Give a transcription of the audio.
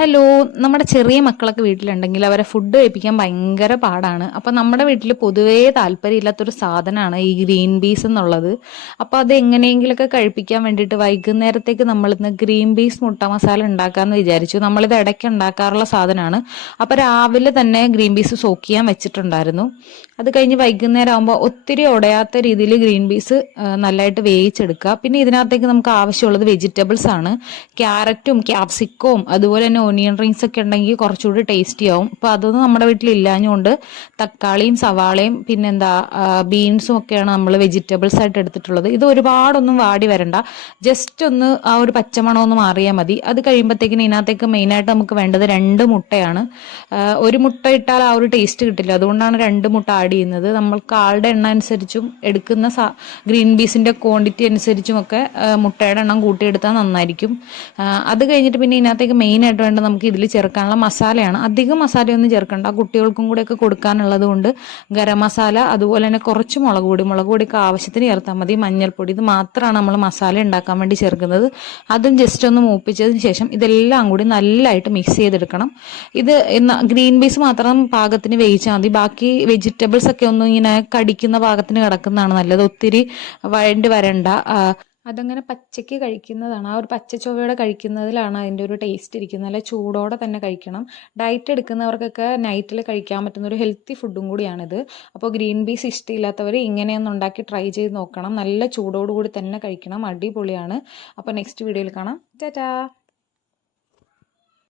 Hello നമ്മുടെ ചെറിയ മക്കളൊക്കെ വീട്ടിലുണ്ടെങ്കിൽ അവരെ ഫുഡ് കഴിപ്പിക്കാൻ ഭയങ്കര പാടാണ്. അപ്പം നമ്മുടെ വീട്ടിൽ പൊതുവേ താല്പര്യമില്ലാത്തൊരു സാധനമാണ് ഈ ഗ്രീൻ പീസ് എന്നുള്ളത്. അപ്പോൾ അത് എങ്ങനെയെങ്കിലുമൊക്കെ കഴിപ്പിക്കാൻ വേണ്ടിയിട്ട് വൈകുന്നേരത്തേക്ക് നമ്മളിന്ന് ഗ്രീൻ പീസ് മുട്ട മസാല ഉണ്ടാക്കാമെന്ന് വിചാരിച്ചു. നമ്മളിത് ഇടയ്ക്ക് ഉണ്ടാക്കാറുള്ള സാധനമാണ് അപ്പോൾ രാവിലെ തന്നെ ഗ്രീൻ പീസ് സോക്ക് ചെയ്യാൻ വെച്ചിട്ടുണ്ടായിരുന്നു. അത് കഴിഞ്ഞ് വൈകുന്നേരം ആകുമ്പോൾ ഒത്തിരി ഉടയാത്ത രീതിയിൽ ഗ്രീൻ പീസ് നല്ലതായിട്ട് വേവിച്ചെടുക്കുക. പിന്നെ ഇതിനകത്തേക്ക് നമുക്ക് ആവശ്യമുള്ളത് വെജിറ്റബിൾസ് ആണ്. ക്യാരറ്റും ക്യാപ്സിക്കവും അതുപോലെ തന്നെ ഓനിയൻ റിങ്സ് ഒക്കെ ഉണ്ടെങ്കിൽ കുറച്ചുകൂടി ടേസ്റ്റി ആവും. അപ്പോൾ അതൊന്നും നമ്മുടെ വീട്ടിൽ ഇല്ലാഞ്ഞുകൊണ്ട് തക്കാളിയും സവാളയും പിന്നെന്താ ബീൻസും ഒക്കെയാണ് നമ്മൾ വെജിറ്റബിൾസ് ആയിട്ട് എടുത്തിട്ടുള്ളത്. ഇത് ഒരുപാടൊന്നും വാടി വരണ്ട. ജസ്റ്റ് ഒന്ന് ആ ഒരു പച്ചമണം ഒന്ന് മാറിയാൽ മതി. അത് കഴിയുമ്പോഴത്തേക്കിന് ഇതിനകത്തേക്ക് മെയിനായിട്ട് നമുക്ക് വേണ്ടത് രണ്ട് മുട്ടയാണ്. ഒരു മുട്ട ഇട്ടാൽ ആ ഒരു ടേസ്റ്റ് കിട്ടില്ല. അതുകൊണ്ടാണ് രണ്ട് മുട്ട ആഡ് ചെയ്യുന്നത്. നമ്മൾക്ക് ആളുടെ എണ്ണ അനുസരിച്ചും എടുക്കുന്ന ഗ്രീൻ പീസിന്റെ ക്വാണ്ടിറ്റി അനുസരിച്ചും ഒക്കെ മുട്ടയുടെ എണ്ണം കൂട്ടിയെടുത്താൽ നന്നായിരിക്കും. അത് കഴിഞ്ഞിട്ട് പിന്നെ ഇതിനകത്തേക്ക് മെയിൻ ആയിട്ട് വേണ്ട നമുക്ക് ഇതിൽ ചേർക്കാനുള്ള മസാലയാണ്. അധികം മസാലയൊന്നും ചേർക്കണ്ട. കുട്ടികൾക്കും കൂടെ ഒക്കെ കൊടുക്കാനുള്ളത് കൊണ്ട് ഗരം മസാല അതുപോലെ തന്നെ കുറച്ച് മുളക് പൊടി. മുളക് പൊടിയൊക്കെ ആവശ്യത്തിന് ചേർത്താൽ മതി. മഞ്ഞൾപ്പൊടി ഇത് മാത്രമാണ് നമ്മൾ മസാല ഉണ്ടാക്കാൻ വേണ്ടി ചേർക്കുന്നത്. അതും ജസ്റ്റ് ഒന്ന് മൂപ്പിച്ചതിന് ശേഷം ഇതെല്ലാം കൂടി നല്ലതായിട്ട് മിക്സ് ചെയ്തെടുക്കണം. ഇത് ഗ്രീൻ പീസ് മാത്രം പാകത്തിന് വേവിച്ചാൽ മതി. ബാക്കി വെജിറ്റബിൾസ് ഒക്കെ ഒന്നും ഇങ്ങനെ കടിക്കുന്ന പാകത്തിന് കിടക്കുന്നതാണ് നല്ലത്. ഒത്തിരി വഴണ്ടി വരണ്ട അതങ്ങനെ പച്ചയ്ക്ക് കഴിക്കുന്നതാണ്. ആ ഒരു പച്ച ചൊവ്വയോടെ കഴിക്കുന്നതിലാണ് അതിന്റെ ഒരു ടേസ്റ്റ് ഇരിക്കുന്നത്. നല്ല ചൂടോടെ തന്നെ കഴിക്കണം. ഡയറ്റ് എടുക്കുന്നവർക്കൊക്കെ നൈറ്റിൽ കഴിക്കാൻ പറ്റുന്ന ഒരു ഹെൽത്തി ഫുഡും കൂടിയാണിത്. അപ്പോൾ ഗ്രീൻ പീസ് ഇഷ്ടമില്ലാത്തവർ ഇങ്ങനെയൊന്ന് ഉണ്ടാക്കി ട്രൈ ചെയ്ത് നോക്കണം. നല്ല ചൂടോടുകൂടി തന്നെ കഴിക്കണം. അടിപൊളിയാണ്. അപ്പോൾ നെക്സ്റ്റ് വീഡിയോയിൽ കാണാം. ടാറ്റാ